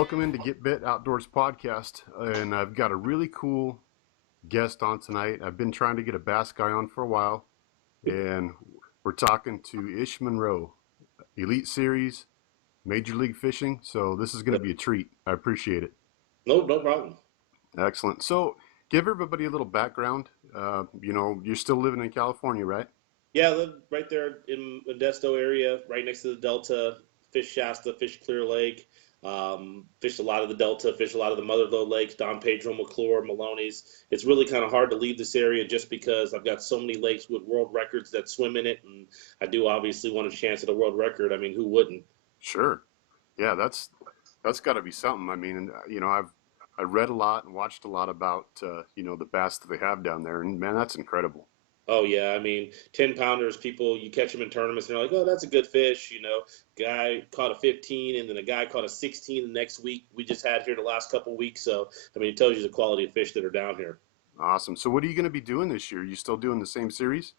Welcome into Get Bit Outdoors podcast, and I've got a really cool guest on tonight. I've been trying to get a bass guy on for a while, and we're talking to Monroe, Elite Series, Major League Fishing. So this is going to be a treat. I appreciate it. No problem. Excellent. So give everybody a little background. You're still living in California, right? Yeah, I live right there in Modesto area, right next to the Delta. Fish Shasta, fish Clear Lake. Fished a lot of the Delta, fished a lot of the Mother Lode lakes, Don Pedro, McClure, Maloney's. It's really kind of hard to leave this area just because I've got so many lakes with world records that swim in it, and I do obviously want a chance at a world record. I mean, who wouldn't? Sure. Yeah, that's got to be something. I mean, I read a lot and watched a lot about the bass that they have down there, and man, that's incredible. Oh yeah, I mean, 10 pounders, people you catch them in tournaments and they're like, "Oh, that's a good fish," you know. Guy caught a 15 and then a guy caught a 16 the next week. We just had here the last couple weeks, so I mean, it tells you the quality of fish that are down here. Awesome. So what are you going to be doing this year? You still doing the same series?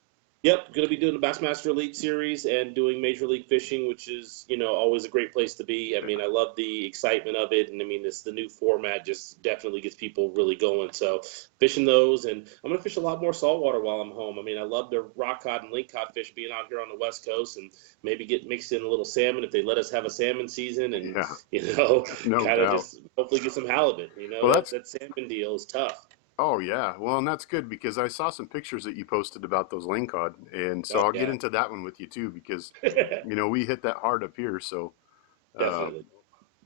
Yep, going to be doing the Bassmaster Elite Series and doing Major League Fishing, which is, always a great place to be. I mean, I love the excitement of it, and I mean, the new format just definitely gets people really going. So, fishing those, and I'm going to fish a lot more saltwater while I'm home. I mean, I love the rock cod and lake cod fish being out here on the West Coast, and maybe get mixed in a little salmon if they let us have a salmon season, and Yeah, no kind of doubt. just hopefully get some halibut. Well, That salmon deal is tough. oh yeah. Well, and that's good because I saw some pictures that you posted about those lane cod, and so Oh I'll get yeah, into that one with you too because we hit that hard up here. Uh, definitely.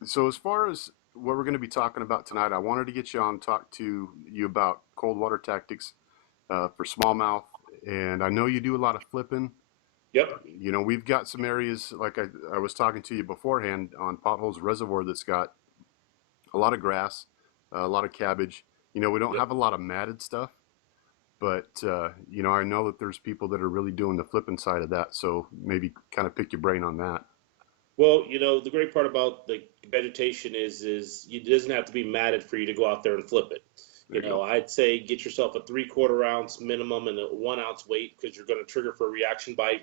so as far as what we're going to be talking about tonight, I wanted to get you on, talk to you about cold water tactics for smallmouth, and I know you do a lot of flipping. Yep. We've got some areas like I was talking to you beforehand on Potholes Reservoir that's got a lot of grass, a lot of cabbage. We don't Yep. have a lot of matted stuff, but I know that there's people that are really doing the flipping side of that. So maybe kind of pick your brain on that. Well, the great part about the vegetation is it doesn't have to be matted for you to go out there and flip it. There you go. I'd say get yourself a 3/4 ounce minimum and a 1 ounce weight because you're going to trigger for a reaction bite.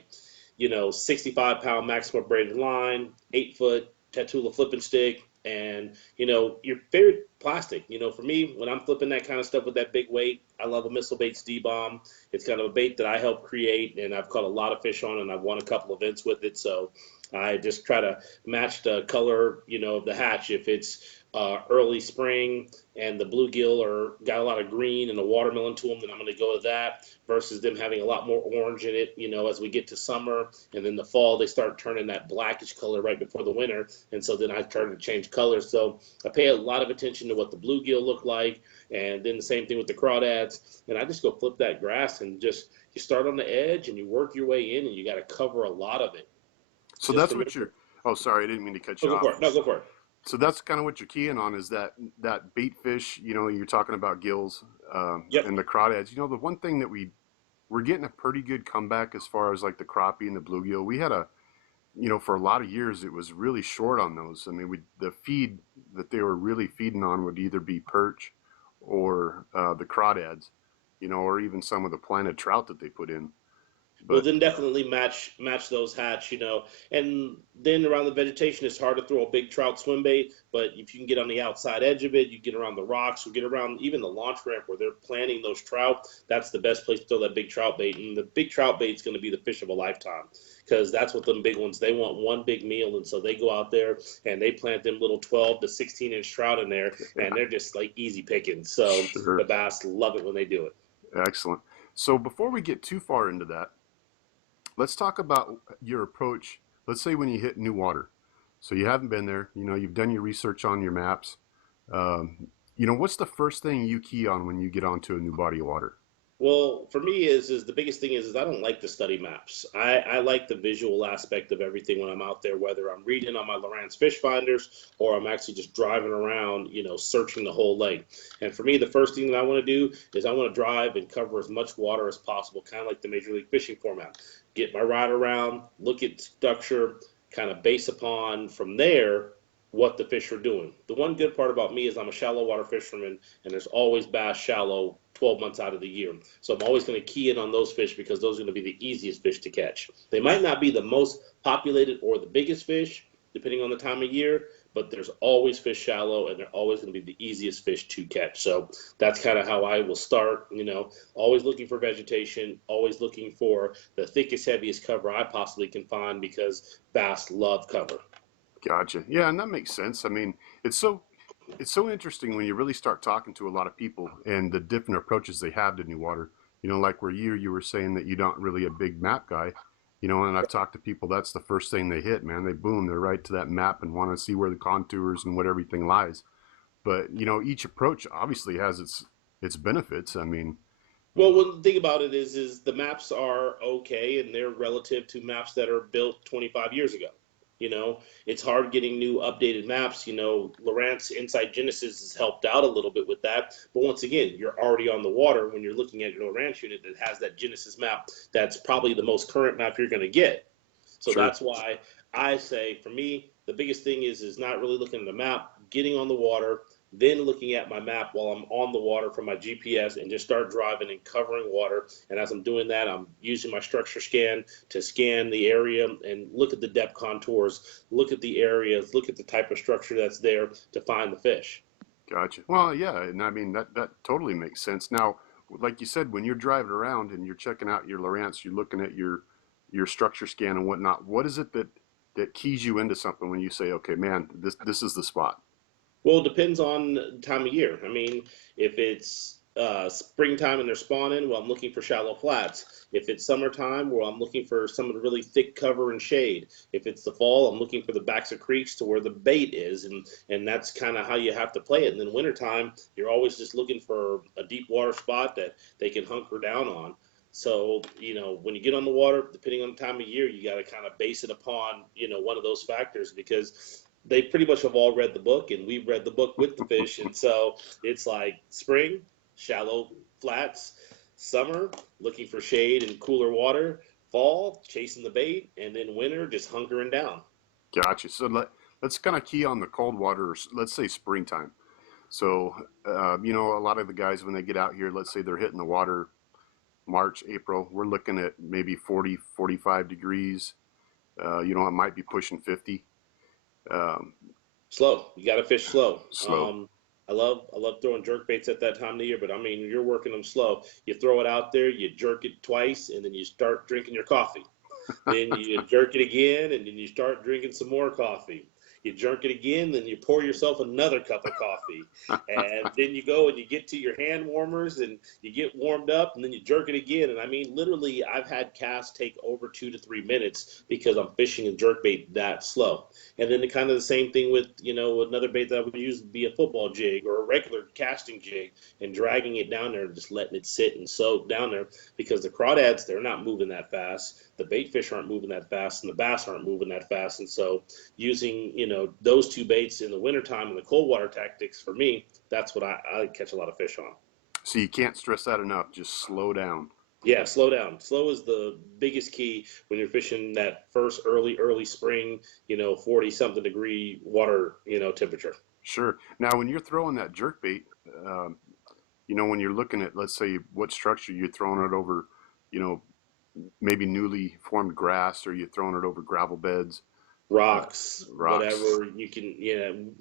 65 pound maximum braided line, 8 foot Tatula flipping stick, and your favorite plastic. For me, when I'm flipping that kind of stuff with that big weight, I love a missile baits D bomb. It's kind of a bait that I helped create, and I've caught a lot of fish on, and I've won a couple events with it. So I just try to match the color, of the hatch. If it's early spring and the bluegill are got a lot of green and a watermelon to them, then I'm going to go with that versus them having a lot more orange in it. As we get to summer and then the fall, they start turning that blackish color right before the winter, and so then I turn to change colors. So I pay a lot of attention to what the bluegill look like, and then the same thing with the crawdads. And I just go flip that grass and just you start on the edge and you work your way in, and you got to cover a lot of it. So Just that's what you're. remember. Oh, sorry, I didn't mean to cut Oh, you go off. for it. No, go for it. So that's kind of what you're keying on is that bait fish. You're talking about gills Yep. and the crawdads. The one thing that we're getting a pretty good comeback as far as like the crappie and the bluegill. We had for a lot of years it was really short on those. I mean, the feed that they were really feeding on would either be perch or the crawdads, or even some of the planted trout that they put in. Well, But then definitely match those hatch. And then around the vegetation, it's hard to throw a big trout swim bait. But if you can get on the outside edge of it, you get around the rocks, or get around even the launch ramp where they're planting those trout. That's the best place to throw that big trout bait. And the big trout bait is going to be the fish of a lifetime because that's what them big ones. They want one big meal, and so they go out there and they plant them little 12 to 16-inch trout in there, and they're just like easy picking. So the sure, bass love it when they do it. excellent. So before we get too far into that, let's talk about your approach. Let's say when you hit new water. So you haven't been there, you've done your research on your maps. What's the first thing you key on when you get onto a new body of water? Well, for me is the biggest thing is I don't like the study maps. I like the visual aspect of everything when I'm out there, whether I'm reading on my Lowrance fish finders or I'm actually just driving around, searching the whole lake. And for me, the first thing that I want to do is I want to drive and cover as much water as possible, kind of like the Major League Fishing format. Get my ride around, look at structure, kind of base upon from there what the fish are doing. The one good part about me is I'm a shallow water fisherman, and there's always bass shallow 12 months out of the year. So I'm always going to key in on those fish because those are going to be the easiest fish to catch. They might not be the most populated or the biggest fish, depending on the time of year, but there's always fish shallow, and they're always going to be the easiest fish to catch. So that's kind of how I will start. Always looking for vegetation, always looking for the thickest, heaviest cover I possibly can find because bass love cover. Gotcha. Yeah, and that makes sense. I mean, it's so it's so interesting when you really start talking to a lot of people and the different approaches they have to new water. Like where you were saying that you're not really a big map guy. And I've talked to people, that's the first thing they hit, man. They're right to that map and want to see where the contours and what everything lies. But each approach obviously has its benefits. I mean, Well, one thing about it is the maps are okay, and they're relative to maps that are built 25 years ago. It's hard getting new updated maps. Lowrance Inside Genesis has helped out a little bit with that. But once again, you're already on the water when you're looking at your Lowrance unit that has that Genesis map. That's probably the most current map you're going to get. So sure. that's why I say, for me, the biggest thing is not really looking at the map, getting on the water, then looking at my map while I'm on the water from my GPS and just start driving and covering water. And as I'm doing that, I'm using my structure scan to scan the area and look at the depth contours, look at the areas, look at the type of structure that's there to find the fish. Gotcha. Well, yeah, and I mean that totally makes sense. Now, like you said, when you're driving around and you're checking out your Lowrance, you're looking at your structure scan and whatnot. What is it that keys you into something when you say, okay, man, this is the spot? Well, it depends on the time of year. I mean, if it's springtime and they're spawning, well, I'm looking for shallow flats. If it's summertime, well, I'm looking for some of the really thick cover and shade. If it's the fall, I'm looking for the backs of creeks to where the bait is, and that's kind of how you have to play it. And then wintertime, you're always just looking for a deep water spot that they can hunker down on. So, when you get on the water, depending on the time of year, you got to kind of base it upon, one of those factors because they pretty much have all read the book, and we've read the book with the fish. And so it's like spring, shallow flats, summer, looking for shade and cooler water, fall, chasing the bait, and then winter, just hunkering down. Gotcha. So let's kind of key on the cold water, or let's say springtime. So, a lot of the guys when they get out here, let's say they're hitting the water March, April, we're looking at maybe 40, 45 degrees. It might be pushing 50. Um, Slow. You got to fish slow. Slow. I love throwing jerk baits at that time of the year, but I mean you're working them slow. You throw it out there, you jerk it twice, and then you start drinking your coffee. Then you jerk it again, and then you start drinking some more coffee. You jerk it again, then you pour yourself another cup of coffee. And then you go and you get to your hand warmers and you get warmed up, and then you jerk it again. And I mean, literally, I've had casts take over 2 to 3 minutes because I'm fishing and jerk bait that slow. And then kind of the same thing with, another bait that I would use would be a football jig or a regular casting jig and dragging it down there and just letting it sit and soak down there because the crawdads, they're not moving that fast. The bait fish aren't moving that fast, and the bass aren't moving that fast. And so using, those two baits in the wintertime and the cold water tactics for me, that's what I catch a lot of fish on. So you can't stress that enough. Just slow down. Yeah, slow down. Slow is the biggest key when you're fishing that first early spring, 40 something degree water, temperature. Sure. Now, when you're throwing that jerk bait, um, when you're looking at, let's say, what structure you're throwing it over, you know, maybe newly formed grass, or you're throwing it over gravel beds, uh, Rocks, rocks. whatever you can,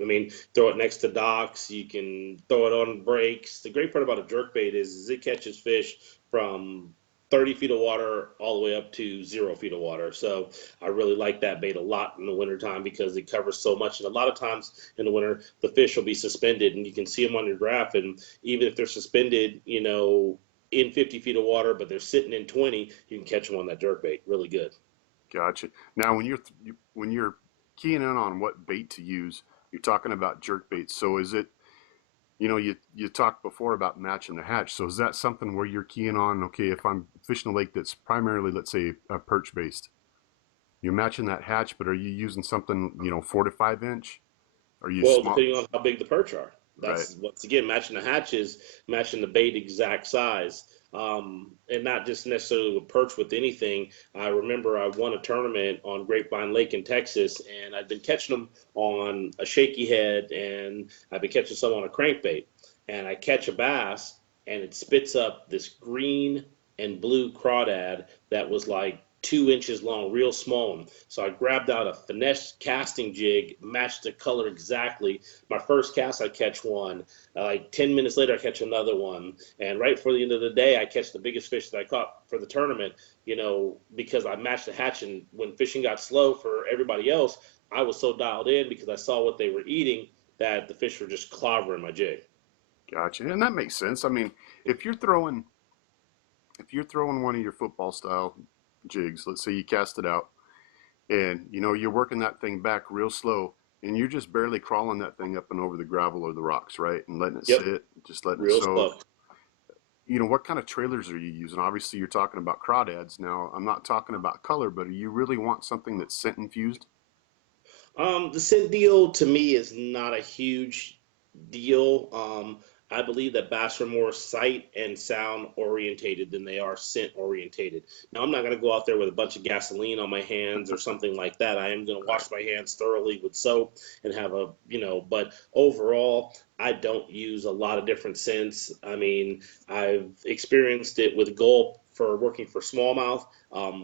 I mean, throw it next to docks. You can throw it on breaks. The great part about a jerk bait is it catches fish from 30 feet of water all the way up to 0 feet of water. So I really like that bait a lot in the wintertime because it covers so much. And a lot of times in the winter, the fish will be suspended and you can see them on your graph. And even if they're suspended, in 50 feet of water, but they're sitting in 20, you can catch them on that jerk bait really good. Gotcha. Now, when you're keying in on what bait to use, you're talking about jerk baits. So is it, you talked before about matching the hatch. So is that something where you're keying on, okay, if I'm fishing a lake that's primarily, let's say, perch based, you're matching that hatch, but are you using something, 4 to 5 inch? Are you Well, small? depending on how big the perch are. Right. That's once again matching the hatches, matching the bait exact size, and not just necessarily with perch with anything. I remember I won a tournament on Grapevine Lake in Texas, and I'd been catching them on a shaky head, and I've been catching some on a crankbait. And I catch a bass, and it spits up this green and blue crawdad that was like 2 inches long, real small one. So I grabbed out a finesse casting jig, matched the color exactly. My first cast, I catch one. Like 10 minutes later, I catch another one. And right before the end of the day, I catch the biggest fish that I caught for the tournament, because I matched the hatch. And when fishing got slow for everybody else, I was so dialed in because I saw what they were eating that the fish were just clobbering my jig. Gotcha. And that makes sense. I mean, if you're throwing if you're throwing one of your football style jigs, let's say you cast it out and you're working that thing back real slow and you're just barely crawling that thing up and over the gravel or the rocks, right? And letting it Yep, sit, just letting it real soak. slow. What kind of trailers are you using? Obviously, you're talking about crawdads. Now, I'm not talking about color, but do you really want something that's scent infused? The scent deal to me is not a huge deal. I believe that bass are more sight and sound orientated than they are scent orientated. Now, I'm not going to go out there with a bunch of gasoline on my hands or something like that. I am going to Right. wash my hands thoroughly with soap and but overall, I don't use a lot of different scents. I mean, I've experienced it with gulp for working for smallmouth.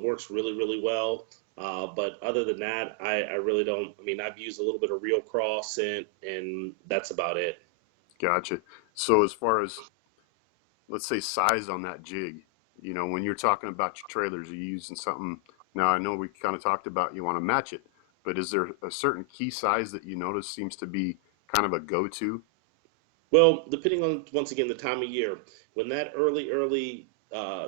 Works really, really well. But other than that, I really don't. I mean, I've used a little bit of Real Cross scent, and that's about it. Gotcha. So, as far as let's say size on that jig, when you're talking about your trailers, are you using something? Now, I know we kind of talked about you want to match it, but is there a certain key size that you notice seems to be kind of a go-to? Well, depending on once again the time of year, when that early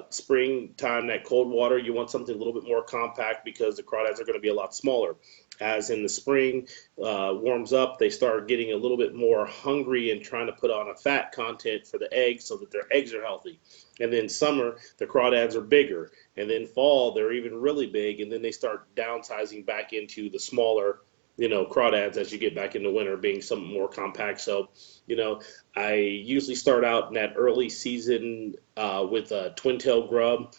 springtime, that cold water, you want something a little bit more compact because the crawdads are going to be a lot smaller. As in the spring warms up, they start getting a little bit more hungry and trying to put on a fat content for the eggs so that their eggs are healthy. And then summer, the crawdads are bigger, and then fall, they're even really big, and then they start downsizing back into the smaller crawdads as you get back into winter being something more compact. So you know, I usually start out in that early season with a twin tail grub.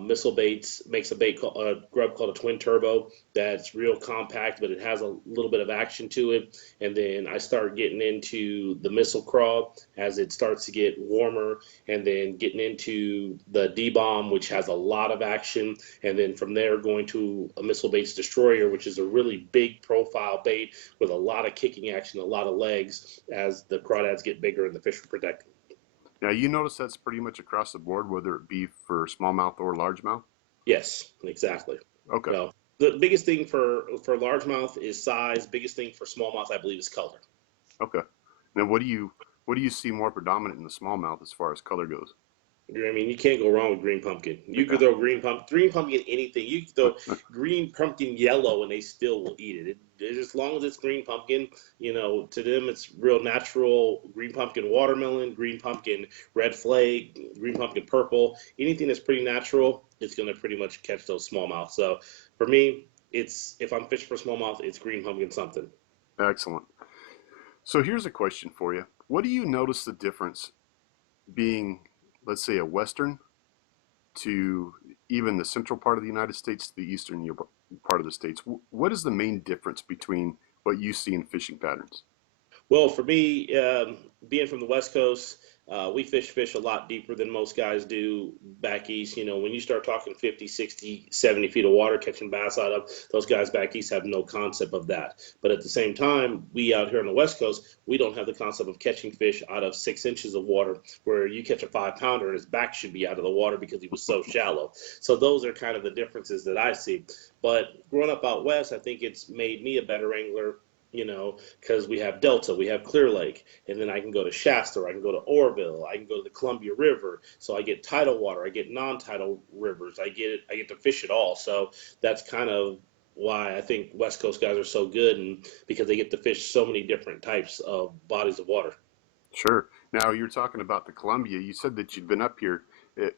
Missile Baits makes a grub called a twin turbo that's real compact, but it has a little bit of action to it. And then I start getting into the missile craw as it starts to get warmer, and then getting into the D bomb, which has a lot of action. And then from there, going to a Missile Baits destroyer, which is a really big profile bait with a lot of kicking action, a lot of legs as the crawdads get bigger and the fish are protected. Now, you notice that's pretty much across the board, whether it be for smallmouth or largemouth. Yes, exactly. Okay. No, the biggest thing for largemouth is size. Biggest thing for smallmouth, I believe, is color. Okay. Now, what do you see more predominant in the smallmouth as far as color goes? You know what I mean? You can't go wrong with green pumpkin. You could Yeah. throw green pumpkin, anything. You could throw green pumpkin yellow, and they still will eat it. As long as it's green pumpkin, to them it's real natural. Green pumpkin watermelon, green pumpkin red flake, green pumpkin purple. Anything that's pretty natural, it's gonna pretty much catch those smallmouth. So for me, it's if I'm fishing for smallmouth, it's green pumpkin something. Excellent. So here's a question for you. What do you notice the difference being, let's say, a western to even the central part of the United States to the eastern part of the states? What is the main difference between what you see in fishing patterns? Well, for me, being from the West Coast, we fish a lot deeper than most guys do back east. When you start talking 50, 60, 70 feet of water catching bass out of, those guys back east have no concept of that. But at the same time, we out here on the West Coast, we don't have the concept of catching fish out of 6 inches of water, where you catch a 5 pounder and his back should be out of the water because he was so shallow. So those are kind of the differences that I see. But growing up out west, I think it's made me a better angler, because we have Delta, we have Clear Lake, and then I can go to Shasta, I can go to Oroville, I can go to the Columbia River. So I get tidal water, I get non-tidal rivers, I get to fish it all. So that's kind of why I think West Coast guys are so good, and because they get to fish so many different types of bodies of water. Sure. Now you're talking about the Columbia. You said that you'd been up here.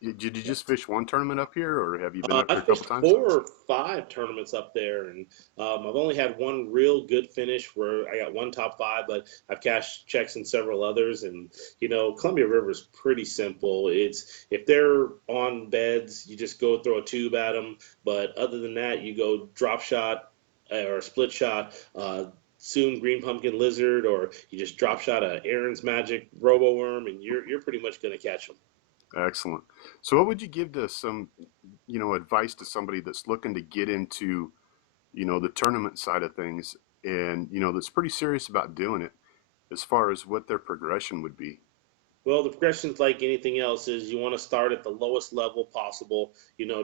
Did you just fish one tournament up here, or have you been up I here a couple fished times? 4 or 5 tournaments up there, and I've only had one real good finish where I got one top five, but I've cashed checks in several others. And Columbia River is pretty simple. It's if they're on beds, you just go throw a tube at them. But other than that, you go drop shot or split shot. Soon green pumpkin lizard, or you just drop shot a Aaron's magic robo worm, and you're pretty much gonna catch them. Excellent. So what would you give to some, advice to somebody that's looking to get into, the tournament side of things and, that's pretty serious about doing it as far as what their progression would be? Well, the progression's like anything else is you want to start at the lowest level possible,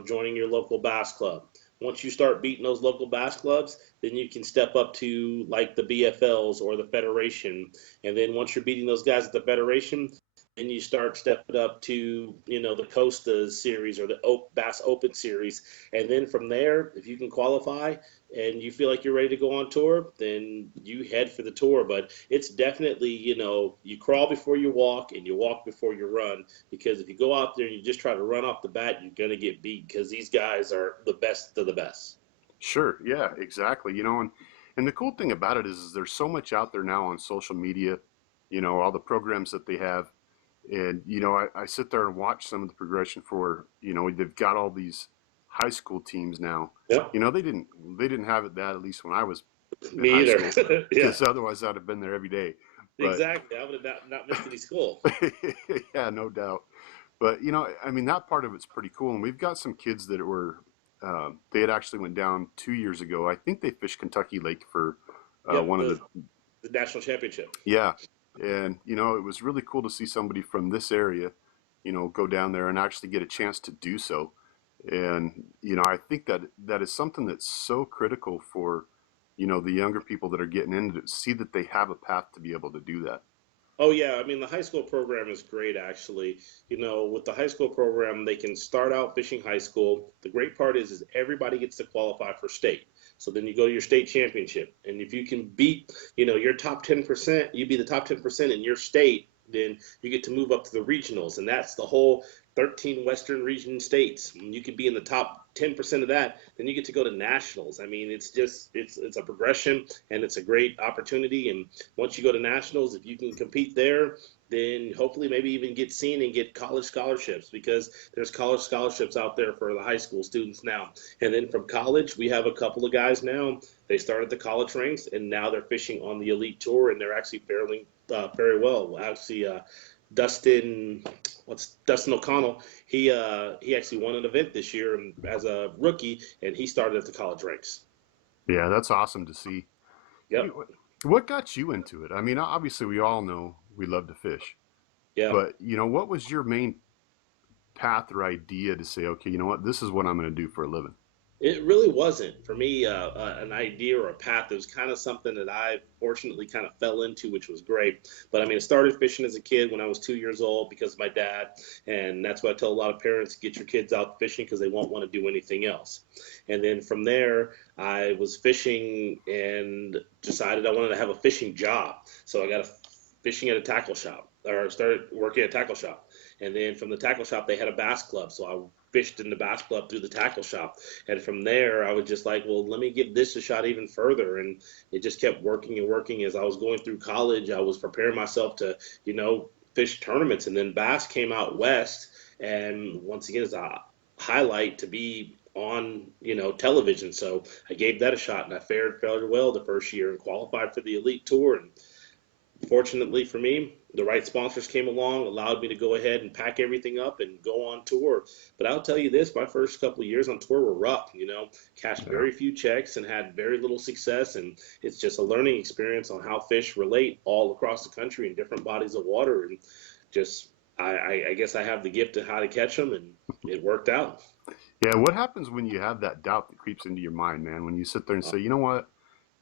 joining your local bass club. Once you start beating those local bass clubs, then you can step up to like the BFLs or the Federation. And then once you're beating those guys at the Federation, then you start stepping up to, the Costa series or the Bass Open series. And then from there, if you can qualify and you feel like you're ready to go on tour, then you head for the tour. But it's definitely, you crawl before you walk and you walk before you run. Because if you go out there and you just try to run off the bat, you're going to get beat because these guys are the best of the best. Sure. Yeah, exactly. And the cool thing about it is there's so much out there now on social media, all the programs that they have. And, I sit there and watch some of the progression for, they've got all these high school teams now. Yep. They didn't have it that at least when I was in Me high either. school, Yeah, because otherwise I'd have been there every day. But exactly. I would have not missed any school. yeah, no doubt. But I mean, that part of it's pretty cool. And we've got some kids that were, they had actually went down 2 years ago. I think they fished Kentucky Lake for Yep, one of the national championship. yeah. And it was really cool to see somebody from this area, go down there and actually get a chance to do so. And I think that that is something that's so critical for, the younger people that are getting into it, see that they have a path to be able to do that. Oh yeah, I mean the high school program is great actually. With the high school program, they can start out fishing high school. The great part is everybody gets to qualify for state. So then you go to your state championship, and if you can beat, your top 10%, you be the top 10% in your state, then you get to move up to the regionals, and that's the whole 13 Western region states. And you can be in the top 10% of that, then you get to go to nationals. I mean, it's a progression and it's a great opportunity. And once you go to nationals, if you can compete there, then hopefully maybe even get seen and get college scholarships because there's college scholarships out there for the high school students now. And then from college, we have a couple of guys now. They started the college ranks and now they're fishing on the elite tour and they're actually fairly very well. Actually, Dustin O'Connell? He actually won an event this year as a rookie, and he started at the college ranks. Yeah, that's awesome to see. Yep. What got you into it? I mean, obviously we all know we love to fish, Yeah. but what was your main path or idea to say, okay, you know what, this is what I'm going to do for a living? It really wasn't for me an idea or a path. It was kind of something that I fortunately kind of fell into, which was great. But I mean, I started fishing as a kid when I was 2 years old because of my dad, and that's why I tell a lot of parents get your kids out fishing because they won't want to do anything else. And then from there, I was fishing and decided I wanted to have a fishing job, so I got a fishing at a tackle shop, or started working at a tackle shop. And then from the tackle shop, they had a bass club, so I fished in the bass club through the tackle shop. And from there, I was just like, well, let me give this a shot even further. And it just kept working and working. As I was going through college, I was preparing myself to, fish tournaments. And then bass came out west. And once again, it's a highlight to be on, television. So I gave that a shot and I fared fairly well the first year and qualified for the elite tour. And fortunately for me, the right sponsors came along, allowed me to go ahead and pack everything up and go on tour. But I'll tell you this, my first couple of years on tour were rough, cashed Yeah. very few checks and had very little success. And it's just a learning experience on how fish relate all across the country in different bodies of water. And just, I guess I have the gift of how to catch them, and it worked out. Yeah, what happens when you have that doubt that creeps into your mind, man? When you sit there and say, you know what,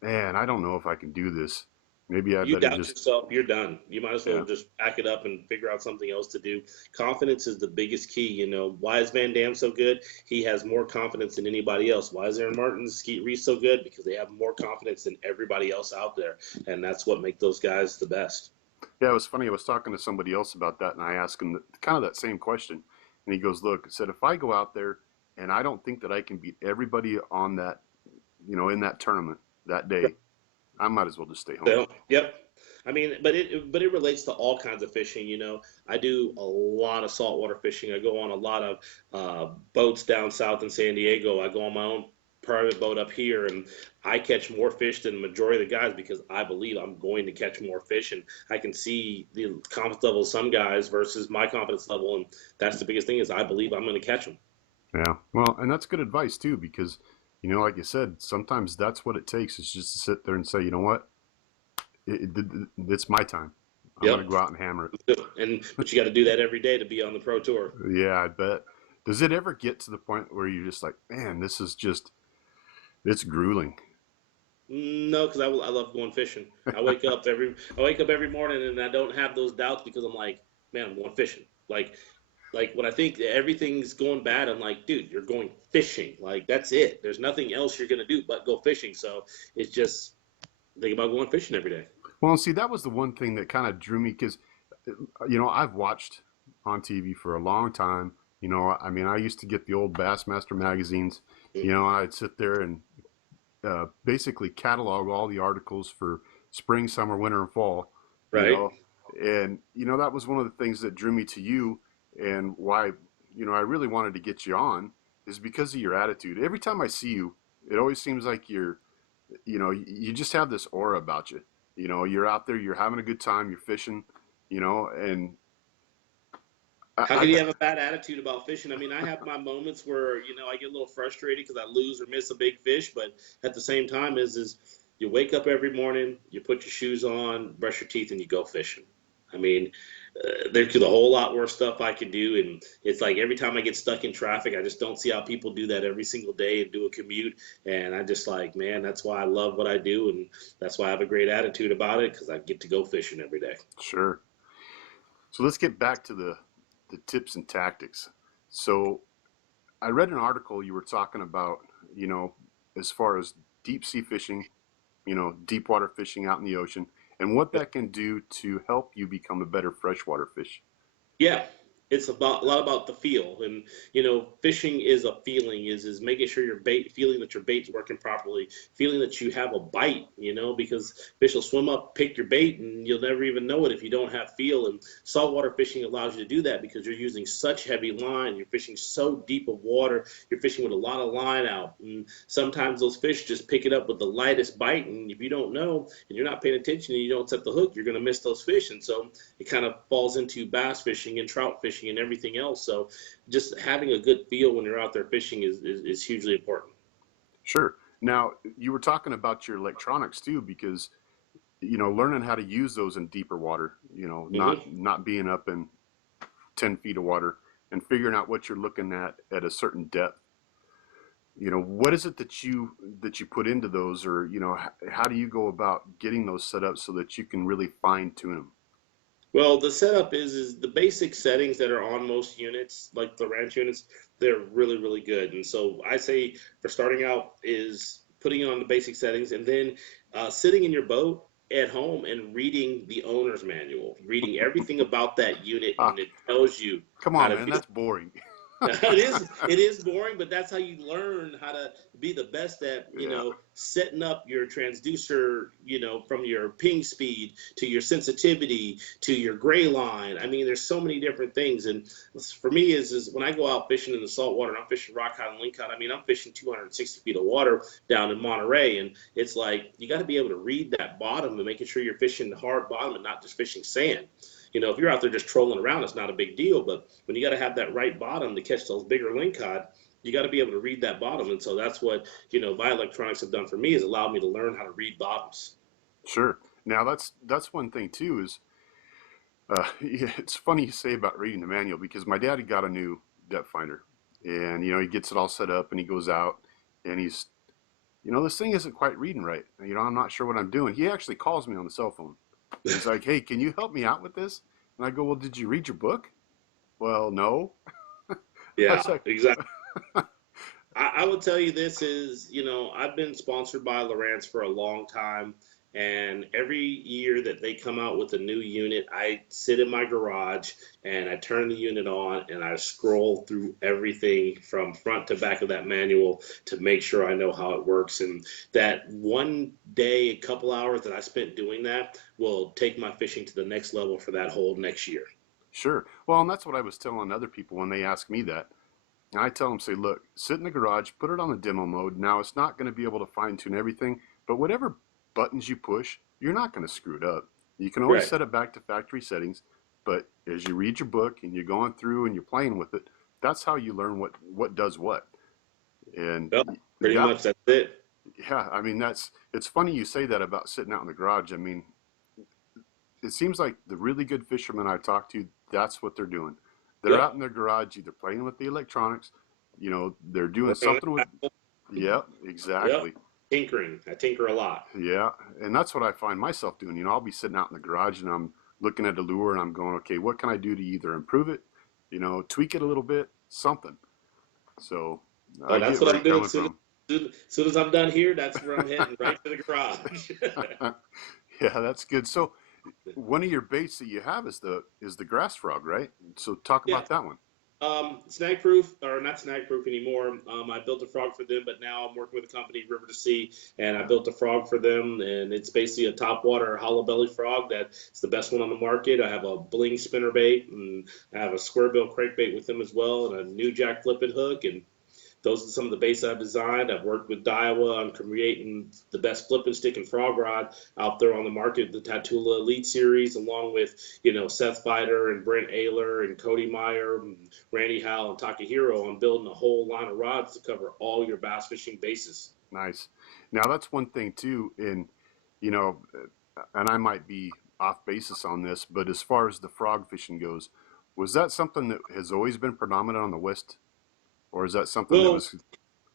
man, I don't know if I can do this. Maybe I You better doubt just, yourself, you're done. You might as well yeah, just pack it up and figure out something else to do. Confidence is the biggest key. Why is Van Dam so good? He has more confidence than anybody else. Why is Aaron Martin's Skeet Reese so good? Because they have more confidence than everybody else out there, and that's what makes those guys the best. yeah. It was funny. I was talking to somebody else about that, and I asked him kind of that same question, and he goes, "Look," I said, "if I go out there and I don't think that I can beat everybody on that, in that tournament that day, I might as well just stay home." So, yep. I mean, but it relates to all kinds of fishing. I do a lot of saltwater fishing. I go on a lot of boats down south in San Diego. I go on my own private boat up here, and I catch more fish than the majority of the guys because I believe I'm going to catch more fish, and I can see the confidence level of some guys versus my confidence level, and that's the biggest thing is I believe I'm going to catch them. Yeah. Well, and that's good advice too, because like you said, sometimes that's what it takes is just to sit there and say, you know what, it's my time. I'm gonna Yep. go out and hammer it. And but you got to do that every day to be on the pro tour. Yeah, I bet. Does it ever get to the point where you're just like, man, this is just it's grueling? No, because I love going fishing. I wake up every morning and I don't have those doubts because I'm like, man, I'm going fishing. Like when I think that everything's going bad, I'm like, dude, you're going fishing. Like that's it. There's nothing else you're gonna do but go fishing. So it's just think about going fishing every day. Well, see, that was the one thing that kind of drew me because, I've watched on TV for a long time. I mean, I used to get the old Bassmaster magazines. I'd sit there and basically catalog all the articles for spring, summer, winter, and fall. You Right? know, and that was one of the things that drew me to you, and why I really wanted to get you on is because of your attitude. Every time I see you, it always seems like you just have this aura about you. You're out there, you're having a good time, you're fishing, and How I can you got, have a bad attitude about fishing? I mean, I have my moments where I get a little frustrated because I lose or miss a big fish, but at the same time, is you wake up every morning, you put your shoes on, brush your teeth, and you go fishing. I mean, there's a whole lot worse stuff I could do, and it's like every time I get stuck in traffic, I just don't see how people do that every single day and do a commute. And I just like, man, that's why I love what I do, and that's why I have a great attitude about it because I get to go fishing every day. sure. So let's get back to the tips and tactics. So I read an article you were talking about, you know, as far as deep sea fishing, deep water fishing out in the ocean, and what that can do to help you become a better freshwater fish. Yeah, it's about a lot about the feel, and fishing is a feeling. Is making sure your bait, feeling that your bait's working properly, feeling that you have a bite. Because fish will swim up, pick your bait, and you'll never even know it if you don't have feel. And saltwater fishing allows you to do that because you're using such heavy line. You're fishing so deep of water. You're fishing with a lot of line out, and sometimes those fish just pick it up with the lightest bite. And if you don't know and you're not paying attention and you don't set the hook, you're going to miss those fish. And so it kind of falls into bass fishing and trout fishing and everything else. So just having a good feel when you're out there fishing is hugely important. Sure. Now, you were talking about your electronics too, because learning how to use those in deeper water, Hmm. not being up in 10 feet of water and figuring out what you're looking at a certain depth. What is it that you put into those, or how do you go about getting those set up so that you can really fine tune them? Well, the setup is the basic settings that are on most units, like the ranch units, they're really, really good. And so I say for starting out is putting it on the basic settings and then sitting in your boat at home and reading the owner's manual, reading everything about that unit, Ah, and it tells you come how on, to man, be. that's boring. It is boring, but that's how you learn how to be the best at Yeah, setting up your transducer, from your ping speed to your sensitivity to your gray line. I mean, there's so many different things, and for me is when I go out fishing in the saltwater and I'm fishing rock cod and ling cod. I mean, I'm fishing 260 feet of water down in Monterey, and it's like you got to be able to read that bottom and making sure you're fishing the hard bottom and not just fishing sand. If you're out there just trolling around, it's not a big deal. But when you got to have that right bottom to catch those bigger lingcod, you got to be able to read that bottom. And so that's what my electronics have done for me is allowed me to learn how to read bottoms. sure. Now that's one thing too is yeah, it's funny you say about reading the manual because my daddy got a new depth finder, and he gets it all set up and he goes out and he's this thing isn't quite reading right. I'm not sure what I'm doing. He actually calls me on the cell phone. He's like, "Hey, can you help me out with this?" And I go, "Well, did you read your book?" "Well, no." I Yeah, was like, exactly. I would tell you this is, I've been sponsored by Lowrance for a long time, and every year that they come out with a new unit, I sit in my garage and I turn the unit on and I scroll through everything from front to back of that manual to make sure I know how it works. And that one day, a couple hours that I spent doing that will take my fishing to the next level for that whole next year. sure. Well, and that's what I was telling other people when they ask me that. And I tell them, say, look, sit in the garage, put it on the demo mode. Now it's not going to be able to fine tune everything, but whatever buttons you push, you're not going to screw it up. You can always Right. set it back to factory settings, but as you read your book and you're going through and you're playing with it, that's how you learn what does what. And Well, pretty that, much that's it. yeah, I mean, it's funny you say that about sitting out in the garage. I mean, it seems like the really good fishermen I talk to, that's what they're doing. They're Yep. out in their garage either playing with the electronics, they're doing Working on something with, it. yeah, Yep. exactly. Tinkering. I tinker a lot. Yeah. And that's what I find myself doing. I'll be sitting out in the garage and I'm looking at a lure and I'm going, okay, what can I do to either improve it, tweak it a little bit, something. So Oh, I that's get where what you're I'm doing. coming from. Soon as I'm done here, that's where I'm heading, right to the garage. Yeah, that's good. So one of your baits that you have is the grass frog, right? So talk Yeah. about that one. Snag proof, or not snag proof anymore. I built a frog for them, but now I'm working with a company, River to Sea, and I built a frog for them, and it's basically a topwater hollow belly frog that's the best one on the market. I have a bling spinner bait, and I have a square bill crankbait with them as well, and a new jack flipping hook, and those are some of the baits I've designed. I've worked with Daiwa on creating the best flip and stick and frog rod out there on the market, the Tatula Elite series, along with, Seth Fighter and Brent Ayler and Cody Meyer and Randy Howell and Takahiro on building a whole line of rods to cover all your bass fishing bases. Nice. Now that's one thing too, you know, and I might be off basis on this, but as far as the frog fishing goes, was that something that has always been predominant on the West, or is that something that Well, was?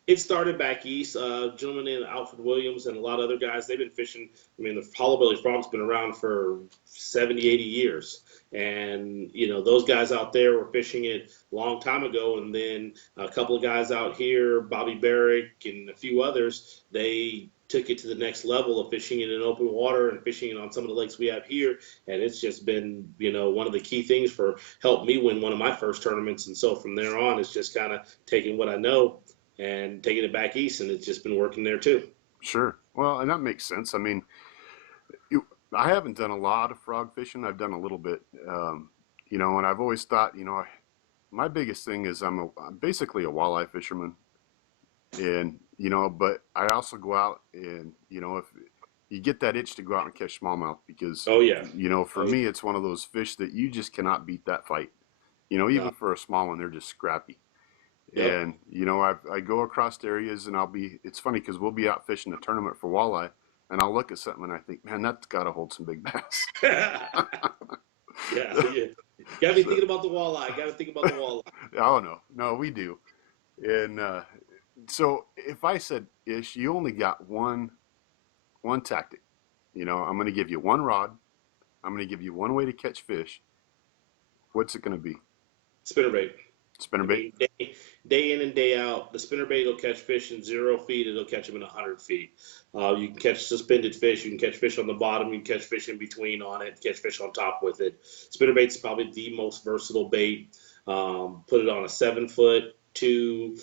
it started back east. Gentleman named Alfred Williams and a lot of other guys, they've been fishing. I mean, the hollow belly frog's been around for 70, 80 years. And, those guys out there were fishing it a long time ago. And then a couple of guys out here, Bobby Barrick and a few others, they took it to the next level of fishing it in open water and fishing it on some of the lakes we have here. And it's just been, one of the key things for helped me win one of my first tournaments. And so from there on, it's just kind of taking what I know and taking it back east, and it's just been working there too. Sure. Well, and that makes sense. I mean, you, I haven't done a lot of frog fishing. I've done a little bit, and I've always thought, my biggest thing is I'm basically a walleye fisherman, and but I also go out and if you get that itch to go out and catch smallmouth because Oh yeah, for oh yeah. me it's one of those fish that you just cannot beat that fight. Even No, for a small one, they're just scrappy. yep. And I go across areas and it's funny because we'll be out fishing a tournament for walleye, and I'll look at something and I think, man, that's got to hold some big bass. Yeah, yeah. Got to be So, thinking about the walleye. Got to think about the walleye. oh no, we do. And so if I said, Ish, you only got one tactic. I'm going to give you one rod. I'm going to give you one way to catch fish. What's it going to be? Spinnerbait. I Spinnerbait? mean, day in and day out, the spinnerbait will catch fish in 0 feet. It'll catch them in 100 feet. You can catch suspended fish. You can catch fish on the bottom. You can catch fish in between on it. Catch fish on top with it. Spinnerbait's probably the most versatile bait. Put it on a 7 foot two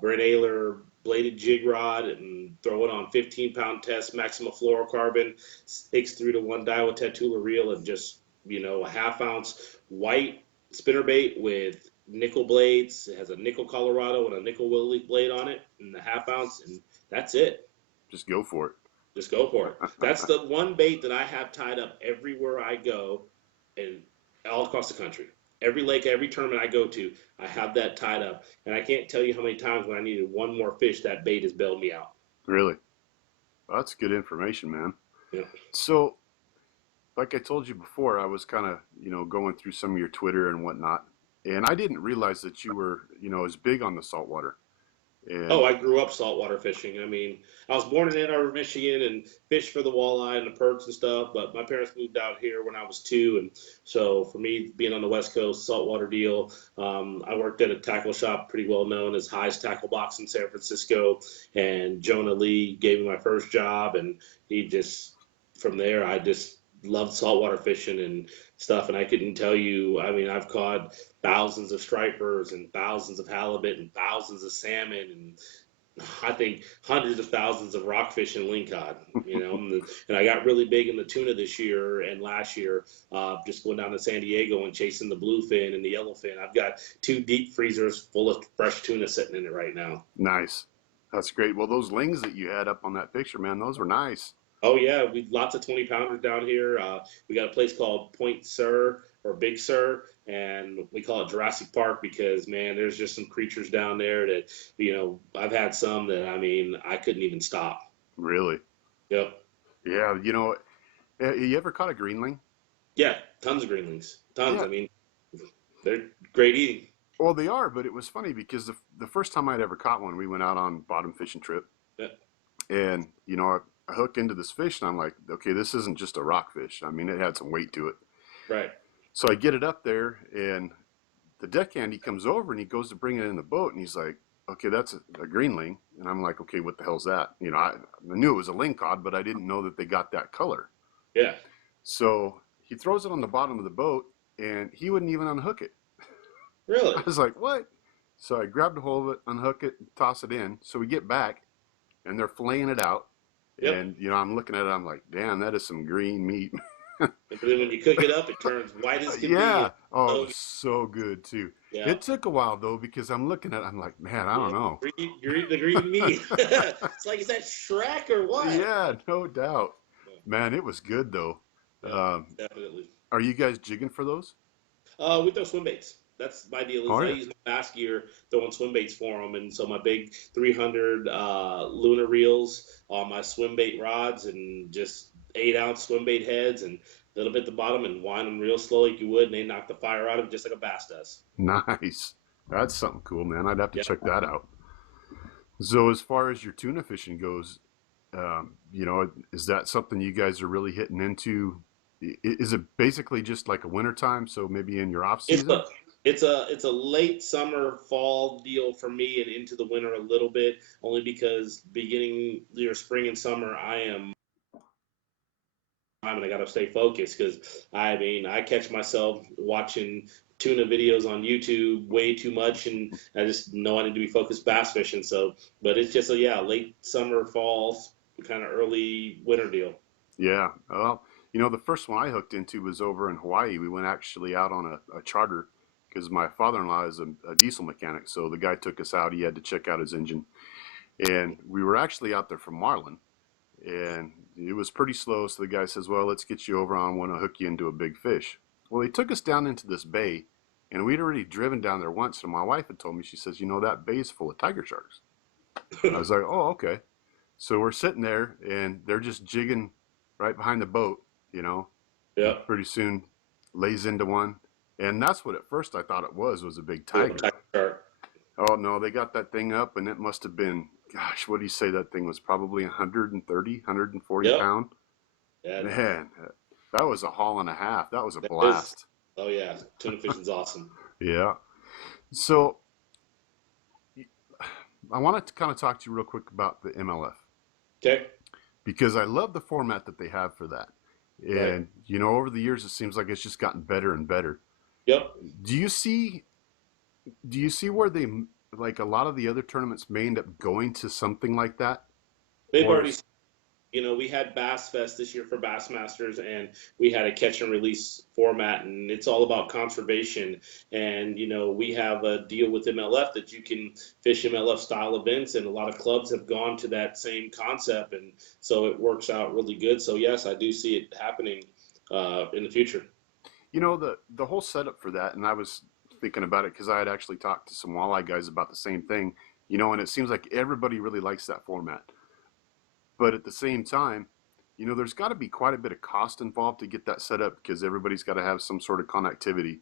Brent Ayler bladed jig rod and throw it on 15-pound test maximum fluorocarbon 6-3-1 Daiwa Tatula reel and just a half-ounce white spinnerbait with nickel blades. It has a nickel Colorado and a nickel Willie blade on it, and the half ounce, and that's it. Just go for it. Just go for it. That's the one bait that I have tied up everywhere I go, and all across the country. Every lake, every tournament I go to, I have that tied up, and I can't tell you how many times when I needed one more fish, that bait has bailed me out. Really? Well, that's good information, man. Yeah. So, like I told you before, I was kind of, going through some of your Twitter and whatnot, and I didn't realize that you were, as big on the saltwater. Oh, And I grew up saltwater fishing. I mean, I was born in Ann Arbor, Michigan, and fished for the walleye and the perch and stuff. But my parents moved out here when I was 2, and so for me, being on the West Coast, saltwater deal, I worked at a tackle shop pretty well known as High's Tackle Box in San Francisco, and Jonah Lee gave me my first job, and he just from there, I just loved saltwater fishing and stuff. And I couldn't tell you. I mean, I've caught thousands of stripers and thousands of halibut and thousands of salmon and I think hundreds of thousands of rockfish and lingcod, and I got really big in the tuna this year and last year, just going down to San Diego and chasing the bluefin and the yellowfin. I've got two deep freezers full of fresh tuna sitting in it right now. Nice. That's great. Well, those lings that you had up on that picture, man, those were nice. Oh yeah, we lots of 20 pounders down here. We got a place called Point Sur or Big Sur, and we call it Jurassic Park because man, there's just some creatures down there that I've had some that I mean I couldn't even stop. Really? Yep. Yeah. You ever caught a greenling? Yeah, tons of greenlings. Tons. Yeah. I mean, they're great eating. Well, they are, but it was funny because the first time I'd ever caught one, we went out on bottom fishing trip, Yeah, and I hook into this fish, and I'm like, okay, this isn't just a rockfish. I mean, it had some weight to it. right. So I get it up there, and the deckhand he comes over and he goes to bring it in the boat, and he's like, okay, that's a greenling, and I'm like, okay, what the hell's that? I knew it was a lingcod, but I didn't know that they got that color. Yeah. So he throws it on the bottom of the boat, and he wouldn't even unhook it. I Really? was like, what? So I grabbed a hold of it, unhook it, toss it in. So we get back, and they're filleting it out. Yep. And, I'm looking at it, I'm like, damn, that is some green meat. And then when you cook it up, it turns white as can be. Yeah. And Oh, it so was so good, too. yeah, It took a while, though, because I'm looking at it, I'm like, man, I yeah. don't know. You're eating the green meat. It's like, is that Shrek or what? Yeah, no doubt. Man, it was good, though. Yeah, Um, definitely. are you guys jigging for those? We throw swim baits. That's my deal. Is Oh, I yeah. use my bass gear throwing swim baits for them, and so my big 300 Luna reels on my swim bait rods, and just 8 ounce swim bait heads, and a little bit at the bottom, and wind them real slow like you would, and they knock the fire out of it just like a bass does. Nice. That's something cool, man. I'd have to Yeah. check that out. So, as far as your tuna fishing goes, is that something you guys are really hitting into? Is it basically just like a wintertime? So maybe in your off It's season? a it's a late summer fall deal for me and into the winter a little bit, only because beginning your spring and summer I am time and I gotta stay focused because I mean I catch myself watching tuna videos on YouTube way too much and I just know I need to be focused bass fishing. So, but it's just a yeah late summer fall kind of early winter deal. Yeah. Well, the first one I hooked into was over in Hawaii. We went actually out on a charter because my father-in-law is a diesel mechanic. So the guy took us out. He had to check out his engine. And we were actually out there for marlin. And it was pretty slow. So the guy says, well, let's get you over on one. I'll hook you into a big fish. Well, he took us down into this bay. And we'd already driven down there once. And my wife had told me, she says, that bay's full of tiger sharks. I was like, oh, okay. So we're sitting there and they're just jigging right behind the boat, you know. Yeah, Pretty soon lays into one. And that's what at first I thought it was a big little tiger. tiger shark. Oh no, they got that thing up and it must have been, gosh, what do you say that thing was probably 130, 140 Yep. pound? Yeah, Man, that was a haul and a half. That was a that is. blast. Oh yeah, tuna fishing's awesome. Yeah. So I wanted to kind of talk to you real quick about the MLF Okay. because I love the format that they have for that. Right. And, over the years, it seems like it's just gotten better and better. Yep. Do you see, where they, like a lot of the other tournaments may end up going to something like that? They've Or, already we had Bass Fest this year for Bassmasters, and we had a catch and release format, and it's all about conservation. And we have a deal with MLF that you can fish MLF style events, and a lot of clubs have gone to that same concept, and so it works out really good. So yes, I do see it happening in the future. the whole setup for that, and I was thinking about it because I had actually talked to some walleye guys about the same thing, and it seems like everybody really likes that format. But at the same time, there's got to be quite a bit of cost involved to get that set up because everybody's got to have some sort of connectivity,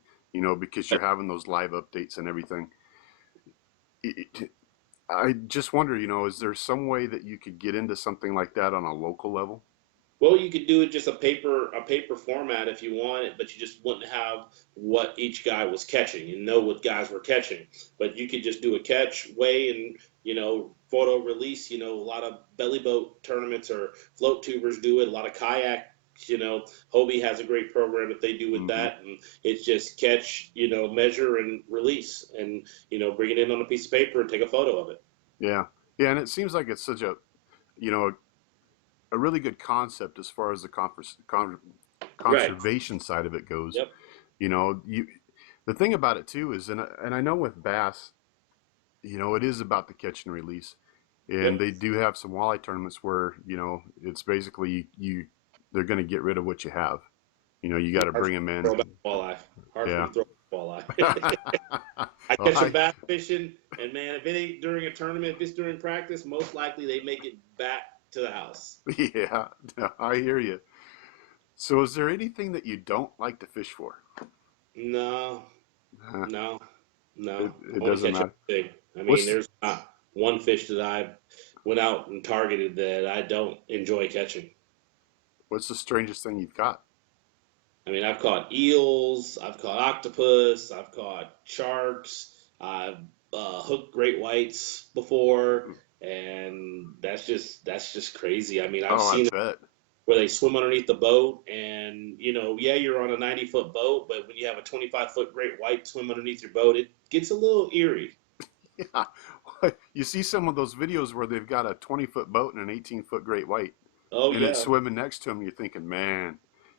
because you're having those live updates and everything. I just wonder, is there some way that you could get into something like that on a local level? Well, you could do it just a paper format if you want it, but you just wouldn't have what each guy was catching and know what guys were catching. But you could just do a catch, weigh, and photo release. A lot of belly boat tournaments or float tubers do it. A lot of kayak. Hobie has a great program that they do with Hmm. that, and it's just catch, measure and release, and bring it in on a piece of paper and take a photo of it. Yeah. Yeah, and it seems like it's such a, you know, a really good concept as far as the Right. conservation side of it goes. Yep. You know, the thing about it too is, and I know with bass, it is about the catch and release, and Yep. they do have some walleye tournaments where it's basically they're going to get rid of what you have. You got to Hard bring them for in. me to throw back walleye. Hard for me Yeah. to throw back walleye. I Well, catch them bass fishing, and man, if it ain't during a tournament, if it's during practice, most likely they make it back to the house. yeah, I hear you. So, is there anything that you don't like to fish for? No, Uh, no, it, no. it I want to doesn't catch matter. everything. I mean, What's there's not one fish that I went out and targeted that I don't enjoy catching. what's the strangest thing you've caught? I mean, I've caught eels, I've caught octopus, I've caught sharks, I've hooked great whites before, and that's just crazy. I mean, I've Oh, I seen it bet. where they swim underneath the boat, and yeah, you're on a 90-foot boat, but when you have a 25-foot great white swim underneath your boat, it gets a little eerie. Yeah. You see some of those videos where they've got a 20-foot boat and an 18-foot great white, Oh and it's yeah, swimming next to him. You're thinking, man,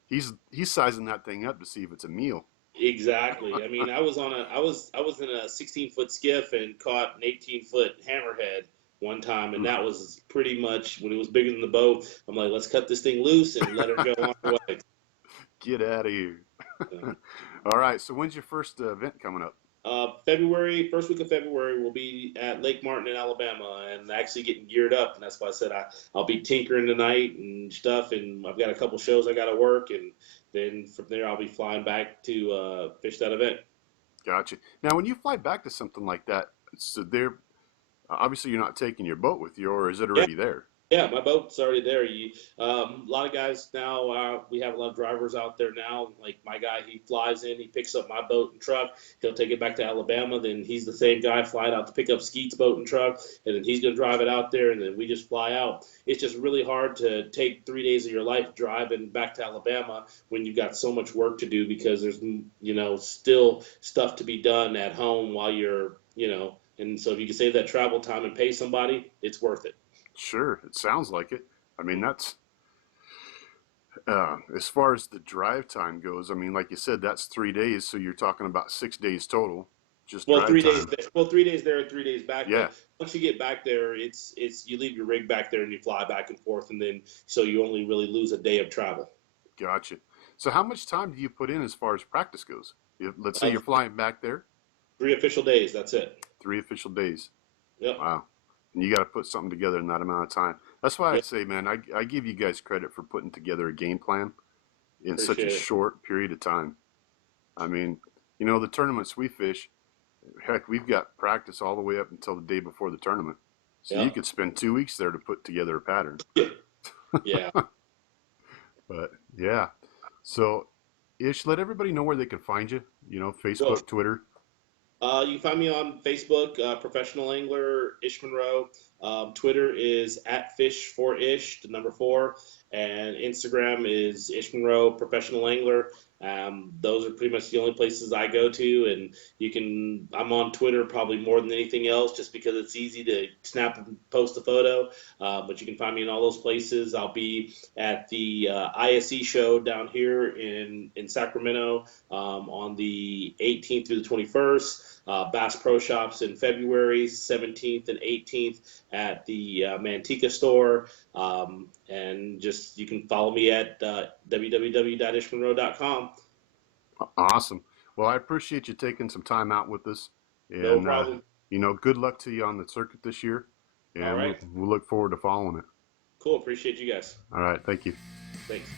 he's sizing that thing up to see if it's a meal. exactly. I mean, I was in a 16-foot skiff and caught an 18-foot hammerhead one time, and that was pretty much when it was bigger than the boat. I'm like, let's cut this thing loose and let her go on her way. Get out of here. So, All right. So when's your first event coming up? February, first week of February, we'll be at Lake Martin in Alabama and actually getting geared up. And that's why I said I'll be tinkering tonight and stuff. And I've got a couple shows I got to work. And then from there, I'll be flying back to fish that event. Gotcha. Now, when you fly back to something like that, so there obviously you're not taking your boat with you, or is it Yeah. already there? Yeah, my boat's already there. A lot of guys now. We have a lot of drivers out there now. Like my guy, he flies in, he picks up my boat and truck. He'll take it back to Alabama. Then he's the same guy flying out to pick up Skeet's boat and truck, and then he's gonna drive it out there, and then we just fly out. It's just really hard to take 3 days of your life driving back to Alabama when you've got so much work to do because there's still stuff to be done at home while you're. And so if you can save that travel time and pay somebody, it's worth it. Sure, it sounds like it. I mean, that's as far as the drive time goes. I mean, like you said, that's 3 days, so you're talking about 6 days total, just Well, drive 3 days. time. Well, 3 days there and 3 days back. Yeah, But once you get back there, it's you leave your rig back there and you fly back and forth, and then so you only really lose a day of travel. gotcha. So, how much time do you put in as far as practice goes? Let's say Uh, you're flying back there, 3 official days. That's it. 3 official days. Yep. Wow. And you got to put something together in that amount of time. That's why I Yep. say, man, I give you guys credit for putting together a game plan in such a Appreciate it. short period of time. I mean, the tournaments we fish, heck, we've got practice all the way up until the day before the tournament. So you Yep. could spend 2 weeks there to put together a pattern. Yeah. But yeah. So, Ish, let everybody know where they can find you. Well, Facebook, Twitter. you can find me on Facebook, professional angler Ish Monroe. Twitter is at fish4ish, the number four, and Instagram is Ish Monroe professional angler. Those are pretty much the only places I go to, and I'm on Twitter probably more than anything else, just because it's easy to snap and post a photo. But you can find me in all those places. I'll be at the ISE show down here in Sacramento on the 18th through the 21st. Bass Pro Shops in February 17th and 18th at the Manteca store. And just you can follow me at www.ishmonroe.com. Awesome. Well, I appreciate you taking some time out with us. No And, problem. good luck to you on the circuit this year. All And we'll, right. we'll look forward to following it. Cool. Appreciate you guys. All right. Thank you. Thanks.